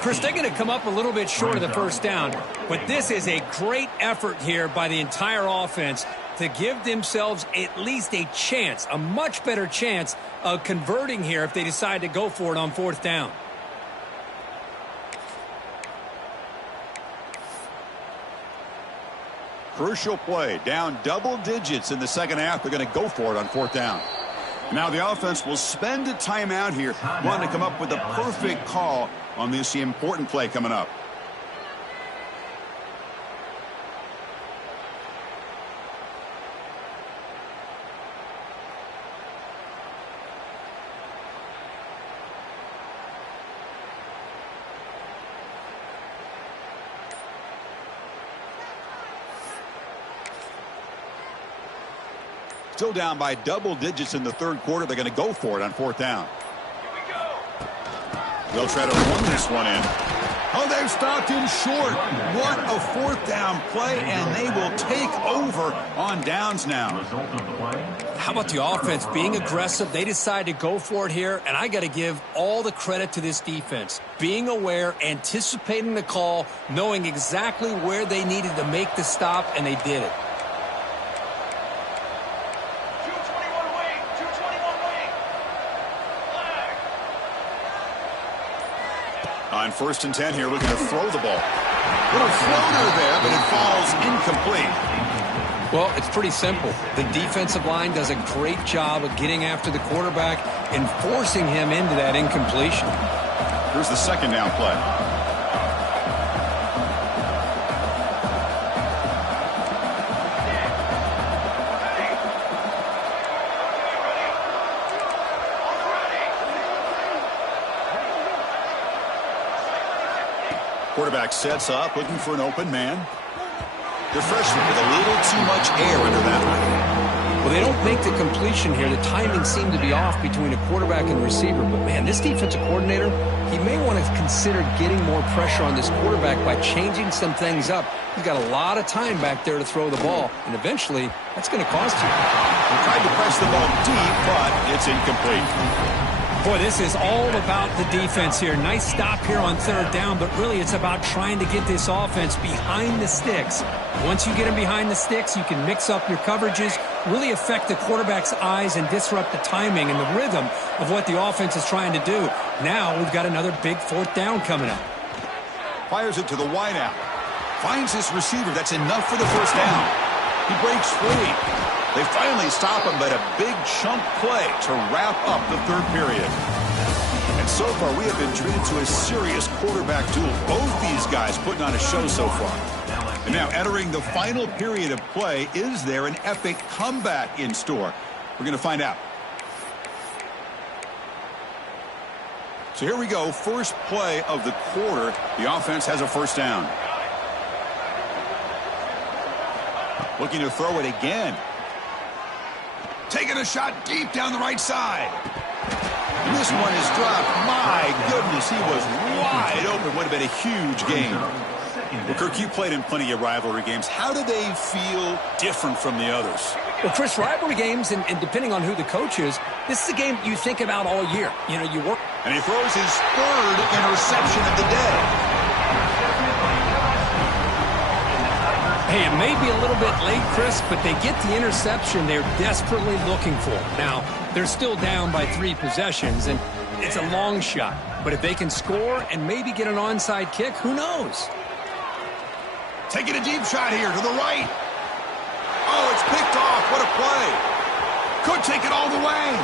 Chris, they're going to come up a little bit short of the first down, but this is a great effort here by the entire offense to give themselves at least a chance, a much better chance of converting here if they decide to go for it on fourth down. Crucial play, down double digits in the second half. They're going to go for it on fourth down. Now the offense will spend a timeout here, wanting to come up with a perfect call on this important play coming up. Still down by double digits in the third quarter. They're going to go for it on fourth down. They'll try to run this one in. Oh, they've stopped him short. What a fourth down play, and they will take over on downs now. How about the offense being aggressive? They decide to go for it here, and I got to give all the credit to this defense. Being aware, anticipating the call, knowing exactly where they needed to make the stop, and they did it. On first and 10 here, looking to throw the ball. Little floater there, but it falls incomplete. Well, it's pretty simple. The defensive line does a great job of getting after the quarterback and forcing him into that incompletion. Here's the second down play. Quarterback sets up, looking for an open man. The freshman with a little too much air under that one. Well, they don't make the completion here. The timing seemed to be off between a quarterback and receiver. But, man, this defensive coordinator, he may want to consider getting more pressure on this quarterback by changing some things up. He's got a lot of time back there to throw the ball, and eventually that's going to cost you. He tried to press the ball deep, but it's incomplete. Boy, this is all about the defense here. Nice stop here on third down, but really it's about trying to get this offense behind the sticks. Once you get them behind the sticks, you can mix up your coverages, really affect the quarterback's eyes and disrupt the timing and the rhythm of what the offense is trying to do. Now we've got another big fourth down coming up. Fires it to the wideout. Finds his receiver. That's enough for the first down. He breaks free. They finally stop him, but a big chunk play to wrap up the third period. And so far, we have been treated to a serious quarterback duel. Both these guys putting on a show so far. And now entering the final period of play, is there an epic comeback in store? We're going to find out. So here we go, first play of the quarter. The offense has a first down. Looking to throw it again. Taking a shot deep down the right side. And this one is dropped. My goodness, he was wide open. Would have been a huge game. Well, Kirk, you played in plenty of rivalry games. How do they feel different from the others? Well, Chris, rivalry games, and depending on who the coach is, this is a game you think about all year. You know, you work. And he throws his third interception of the day. Hey, it may be a little bit late, Chris, but they get the interception they're desperately looking for. Now, they're still down by 3 possessions, and it's a long shot. But if they can score and maybe get an onside kick, who knows? Taking a deep shot here to the right. Oh, it's picked off. What a play. Could take it all the way.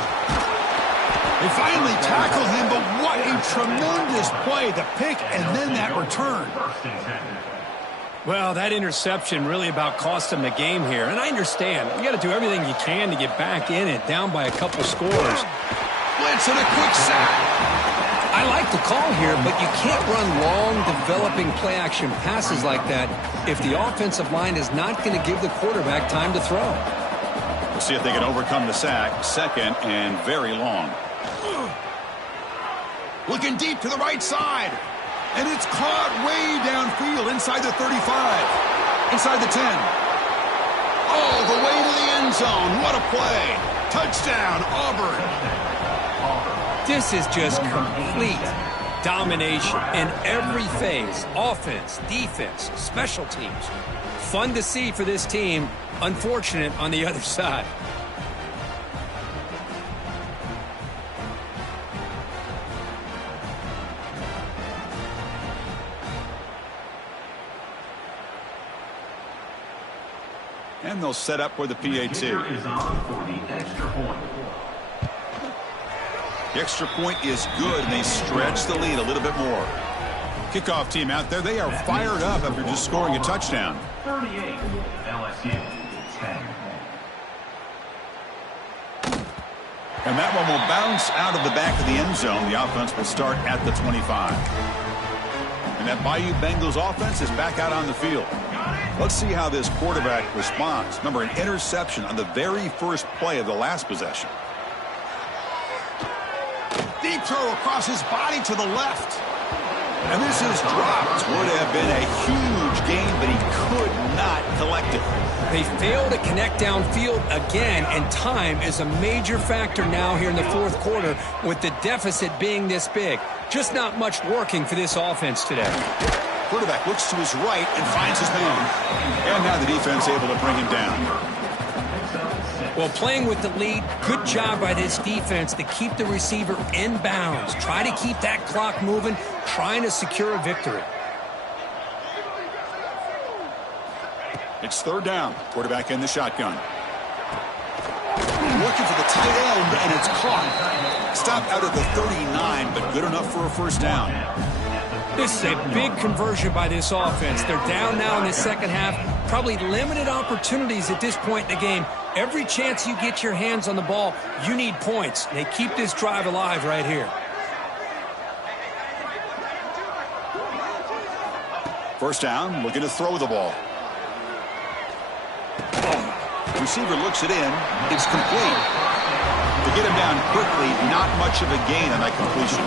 They finally tackle him, but what a tremendous play. The pick and then that return. Well, that interception really about cost them the game here. And I understand. You got to do everything you can to get back in it, down by a couple scores. Blitz and a quick sack. I like the call here, but you can't run long, developing play-action passes like that if the offensive line is not going to give the quarterback time to throw. We'll see if they can overcome the sack. Second and very long. Looking deep to the right side. And it's caught way downfield inside the 35. Inside the 10. Oh, the way to the end zone. What a play. Touchdown, Auburn. This is just complete domination in every phase. Offense, defense, special teams. Fun to see for this team. Unfortunate on the other side. And they'll set up for the PAT. Is on for the extra point. The extra point is good, and they stretch the lead a little bit more. Kickoff team out there. They are fired up after just scoring a touchdown. 38, LSU, 10. And that one will bounce out of the back of the end zone. The offense will start at the 25. And that Bayou Bengals offense is back out on the field. Let's see how this quarterback responds. Remember, an interception on the very first play of the last possession. Deep throw across his body to the left. And this is dropped. Would have been a huge gain, but he could not collect it. They fail to connect downfield again, and time is a major factor now here in the fourth quarter with the deficit being this big. Just not much working for this offense today. Quarterback looks to his right and finds his man. And now the defense able to bring him down. Well, playing with the lead, good job by this defense to keep the receiver in bounds. Try to keep that clock moving, trying to secure a victory. It's third down. Quarterback in the shotgun. Looking for the tight end, and it's caught. Stopped out of the 39, but good enough for a first down. This is a big conversion by this offense. They're down now in the second half. Probably limited opportunities at this point in the game. Every chance you get your hands on the ball, you need points. They keep this drive alive right here. First down, looking to throw the ball. Receiver looks it in. It's complete. To get him down quickly, not much of a gain on that completion.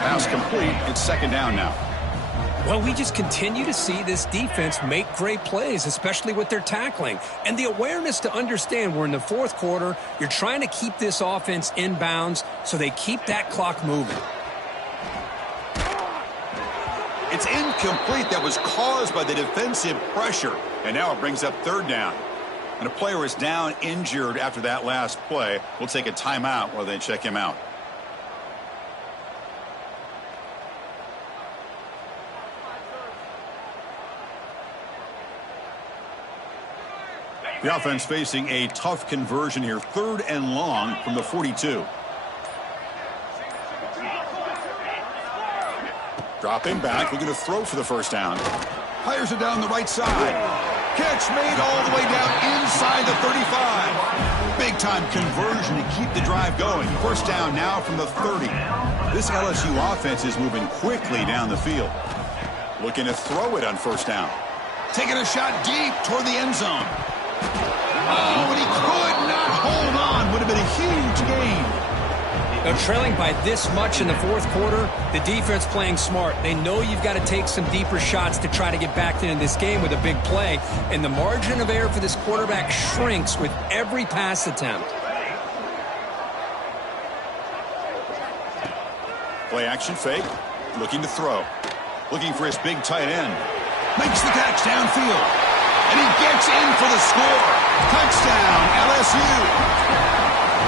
Pass complete. It's second down now. Well, we just continue to see this defense make great plays, especially with their tackling. And the awareness to understand we're in the fourth quarter, you're trying to keep this offense in bounds so they keep that clock moving. It's incomplete. That was caused by the defensive pressure. And now it brings up third down. And a player is down injured after that last play. We'll take a timeout while they check him out. The offense facing a tough conversion here. Third and long from the 42. Dropping back, looking to throw for the first down. Fires it down the right side. Catch made all the way down inside the 35. Big time conversion to keep the drive going. First down now from the 30. This LSU offense is moving quickly down the field. Looking to throw it on first down. Taking a shot deep toward the end zone. Oh, and he could not hold on. Would have been a huge gain. They're trailing by this much in the fourth quarter. The defense playing smart. They know you've got to take some deeper shots to try to get back into this game with a big play. And the margin of error for this quarterback shrinks with every pass attempt. Play action fake. Looking to throw. Looking for his big tight end. Makes the catch downfield. And he gets in for the score. Touchdown, LSU.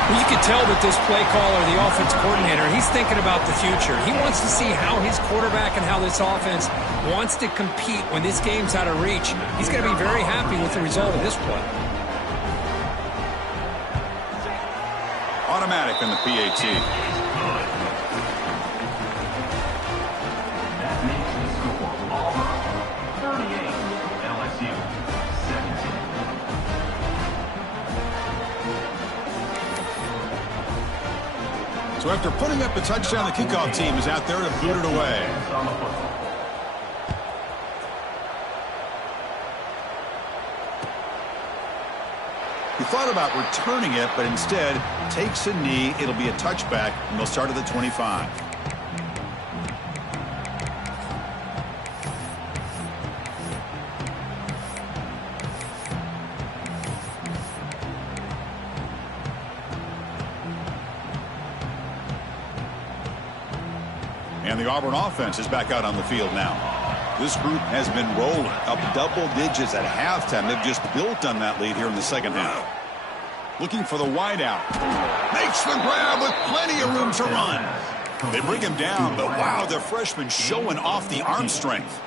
You can tell that this play caller, the offense coordinator, he's thinking about the future. He wants to see how his quarterback and how this offense wants to compete when this game's out of reach. He's going to be very happy with the result of this play. Automatic in the PAT. That makes the score Auburn 38, LSU 17. So after putting up the touchdown, the kickoff team is out there to boot it away. He thought about returning it, but instead takes a knee. It'll be a touchback, and they'll start at the 25. And the Auburn offense is back out on the field now. This group has been rolling up double digits at halftime. They've just built on that lead here in the second half. Looking for the wideout. Makes the grab with plenty of room to run. They bring him down, but wow, the freshman showing off the arm strength.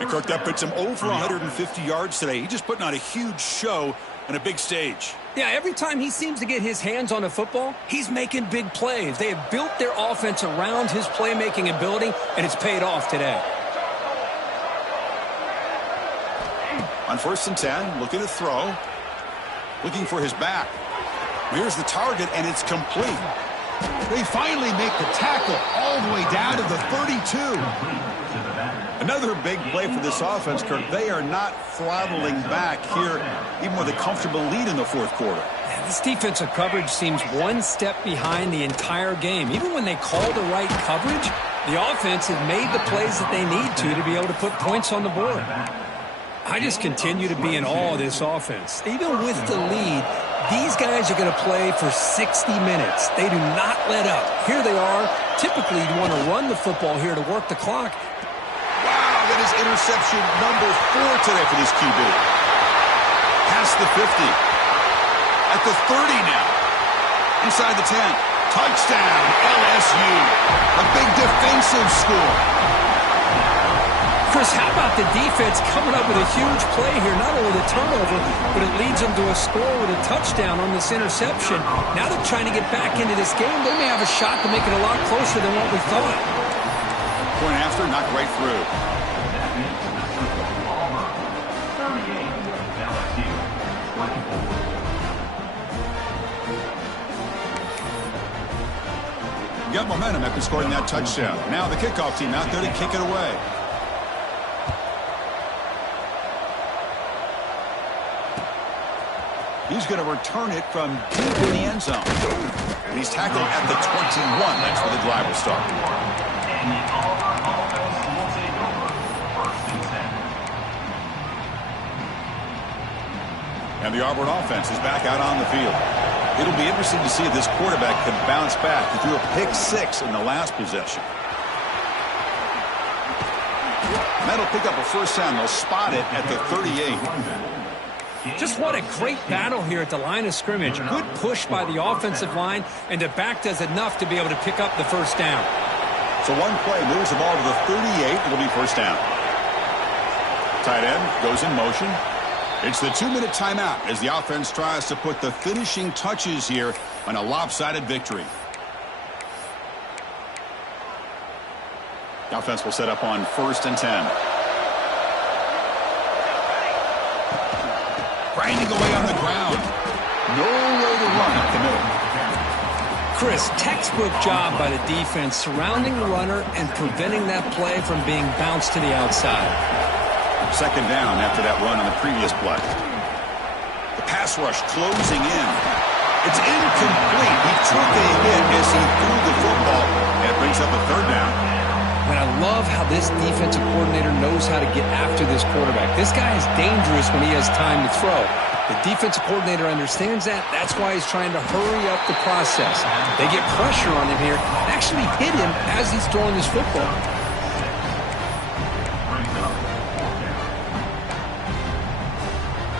And Kirk, that puts him over 150 yards today. He's just putting on a huge show on a big stage. Yeah, every time he seems to get his hands on a football, he's making big plays. They have built their offense around his playmaking ability, and it's paid off today. On 1st and 10, looking to throw. Looking for his back. Here's the target, and it's complete. They finally make the tackle all the way down to the 32. Another big play for this offense, Kirk. They are not throttling back here, even with a comfortable lead in the fourth quarter. This defensive coverage seems one step behind the entire game. Even when they call the right coverage, the offense has made the plays that they need to be able to put points on the board. I just continue to be in awe of this offense. Even with the lead, these guys are going to play for 60 minutes. They do not let up. Here they are. Typically, you want to run the football here to work the clock. Wow, that is interception number 4 today for this QB. Past the 50. At the 30 now. Inside the 10. Touchdown, LSU. A big defensive score. Chris, how about the defense coming up with a huge play here? Not only the turnover, but it leads them to a score with a touchdown on this interception. Now they're trying to get back into this game. They may have a shot to make it a lot closer than what we thought. Point after, knocked right through. That makes the score Auburn 38, LSU 24. Got momentum after scoring that touchdown. Now the kickoff team out there to kick it away. He's going to return it from deep in the end zone. And he's tackled at the 21. That's where the drive will start. And the Auburn offense will take over 1st and 10. And the Auburn offense is back out on the field. It'll be interesting to see if this quarterback can bounce back. He threw a pick 6 in the last possession. And that'll pick up a first down. They'll spot it at the 38. Just what a great battle here at the line of scrimmage. Good push by the offensive line, and the back does enough to be able to pick up the first down. So one play moves the ball to the 38. It'll be first down. Tight end goes in motion. It's the 2-minute timeout as the offense tries to put the finishing touches here on a lopsided victory. The offense will set up on 1st and 10. Grinding away on the ground. No way to run up the middle. Chris, textbook job by the defense surrounding the runner and preventing that play from being bounced to the outside. Second down after that run on the previous play. The pass rush closing in. It's incomplete. He took a hit as he threw the football, and it brings up a third down. And I love how this defensive coordinator knows how to get after this quarterback. This guy is dangerous when he has time to throw. The defensive coordinator understands that. That's why he's trying to hurry up the process. They get pressure on him here and actually hit him as he's throwing this football.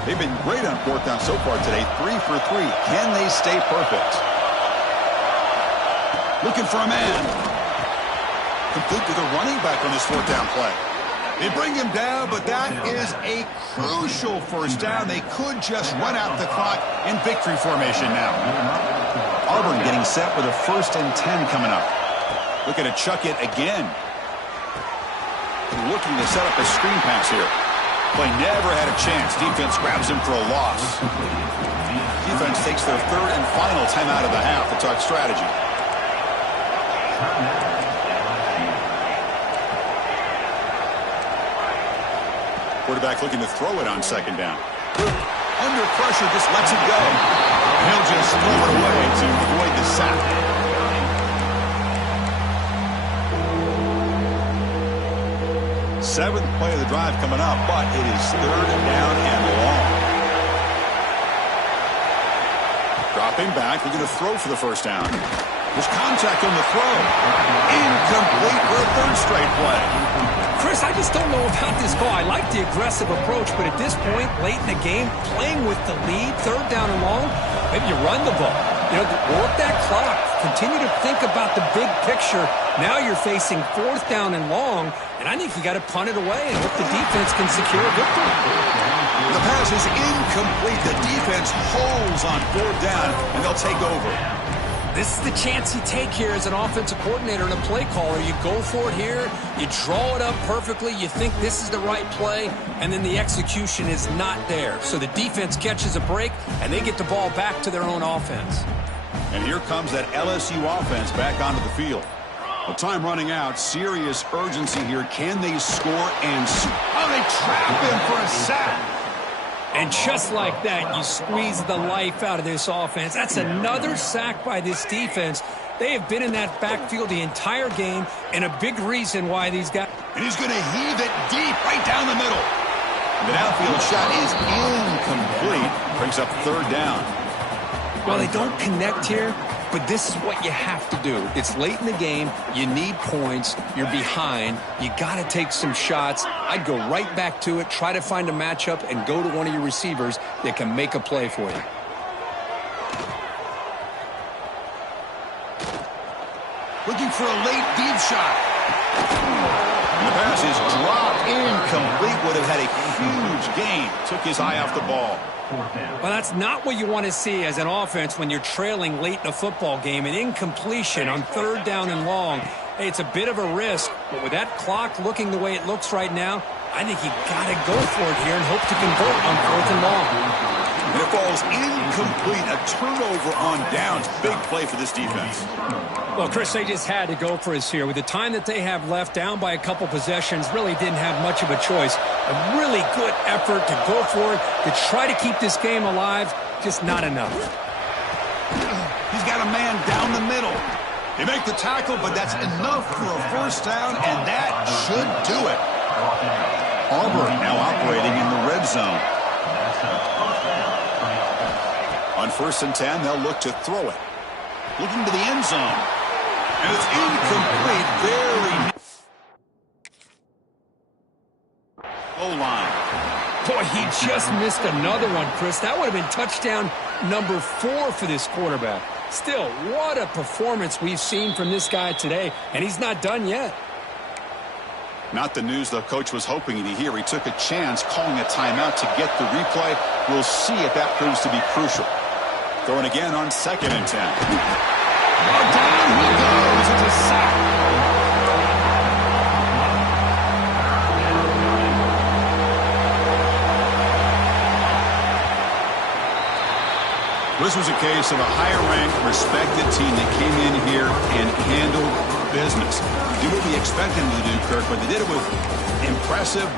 They've been great on fourth down so far today. 3 for 3. Can they stay perfect? Looking for a man. Complete to the running back on this fourth down play. They bring him down, but that is a crucial first down. They could just run out the clock in victory formation now. Auburn getting set with a 1st and 10 coming up. Looking to chuck it again. Looking to set up a screen pass here. Play never had a chance. Defense grabs him for a loss. Defense takes their 3rd and final timeout of the half to talk strategy. Quarterback looking to throw it on 2nd down. Under pressure, just lets it go. He'll just throw it away to avoid the sack. Seventh play of the drive coming up, but it is 3rd down and long. Dropping back, looking to throw for the first down. There's contact on the throw. Incomplete for a 3rd straight play. Chris, I just don't know about this call. I like the aggressive approach, but at this point, late in the game, playing with the lead, 3rd down and long, maybe you run the ball. You know, work that clock. Continue to think about the big picture. Now you're facing 4th down and long, and I think you got to punt it away and hope the defense can secure a victory. The pass is incomplete. The defense holds on 4th down, and they'll take over. This is the chance you take here as an offensive coordinator and a play caller. You go for it here, you draw it up perfectly, you think this is the right play, and then the execution is not there. So the defense catches a break, and they get the ball back to their own offense. And here comes that LSU offense back onto the field. Well, time running out. Serious urgency here. Can they score? And oh, they trap him for a sack. And just like that, you squeeze the life out of this offense. That's another sack by this defense. They have been in that backfield the entire game, and a big reason why these guys... And he's going to heave it deep right down the middle. The downfield shot is incomplete. Brings up 3rd down. Well, they don't connect here, but this is what you have to do. It's late in the game. You need points. You're behind. You got to take some shots. I'd go right back to it, try to find a matchup, and go to one of your receivers that can make a play for you. Looking for a late deep shot. And the pass is dropped. Incomplete. Would have had a huge gain. Took his eye off the ball. Well, that's not what you want to see as an offense when you're trailing late in a football game. An incompletion on 3rd down and long. Hey, it's a bit of a risk, but with that clock looking the way it looks right now, I think you got to go for it here and hope to convert on 4th and long. And it falls incomplete. A turnover on downs. Big play for this defense. Well, Chris, they just had to go for us here. With the time that they have left, down by a couple possessions, really didn't have much of a choice. A really good effort to go for it, to try to keep this game alive, just not enough. He's got a man down the middle. They make the tackle, but that's enough for a 1st down, and that should do it. Auburn now operating in the red zone. On 1st and 10, they'll look to throw it. Looking to the end zone. And it's incomplete. Very low line. Boy, he just missed another one, Chris. That would have been touchdown number 4 for this quarterback. Still, what a performance we've seen from this guy today, and he's not done yet. Not the news the coach was hoping to hear. He took a chance calling a timeout to get the replay. We'll see if that proves to be crucial. Throwing again on 2nd and 10. Oh, down he goes. It's a sack. This was a case of a higher-ranked, respected team that came in here and handled business. Did what we expected them to do, Kirk, but they did it with impressive